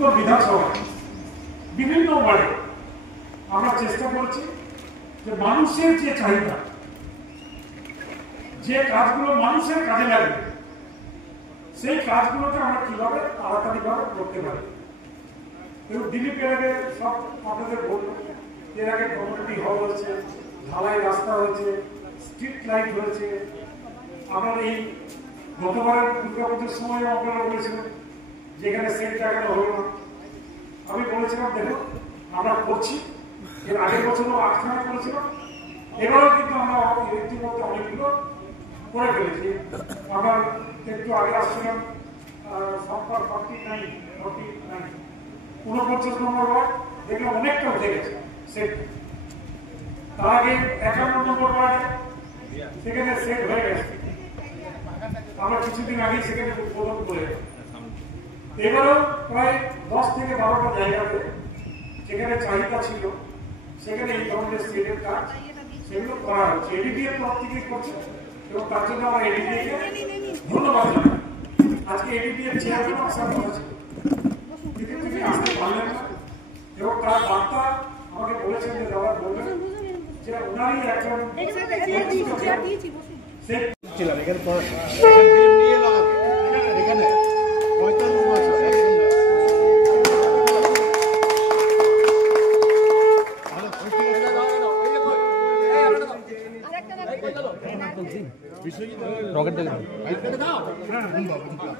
উত্তর বিধানসভা বিভিন্ন ওয়ার্ডে আমরা চেষ্টা করছি যে মানুষের যে চাহিদা, যে কাজগুলো মানুষের কাজে লাগবে, সেই কাজগুলোকে আমরা কিভাবে তাড়াতাড়িভাবে করতে পারি। এবং দিলীপ এর আগে সব আপনাদের বলবো, এর আগে কমিউনিটি হল হয়েছে, ঢালাই রাস্তা হয়েছে, স্ট্রিট লাইট হয়েছে। আপনার এই গতবারের দুর্গাপুজোর সময় আপনারা বলেছিলেন যেখানে সেট লাগানো হলো না। আমি বলেছিলাম দেখুন আমরা করছি, এর আগের বছরও 8খানা করেছিলাম, এবারও কিন্তু আমরা ইতিমধ্যে অনেকগুলো করে ফেলেছি। আমরা একটু আগে আসছিলাম সংখ্যা 49 নম্বর ওয়ার্ড, দেখলাম অনেকটা উঠে গেছে সেট। তার আগে 51 নম্বর ওয়ার্ডে সেখানে সেট হয়ে গেছে, আমরা কিছুদিন আগেই সেখানে উদ্বোধন করে। এবারও প্রায় 10 থেকে 12টা জায়গাতে যেখানে চাহিদা ছিল সেখানে এই ধরনের সেটের কাজ সেগুলো করা হচ্ছে। এডিডিএর তরফ থেকে করছে এবং তার জন্য আমরা এডিডিএকে ধন্যবাদ জানাই। আজকে এডিডিএর চেয়ারম্যান আসার কথা ছিল, কিন্তু তিনি আসতে পারলেন না এবং তার বার্তা আমাকে বলেছেন যে দাদা বলবেন যে ওনারই একজন রকেট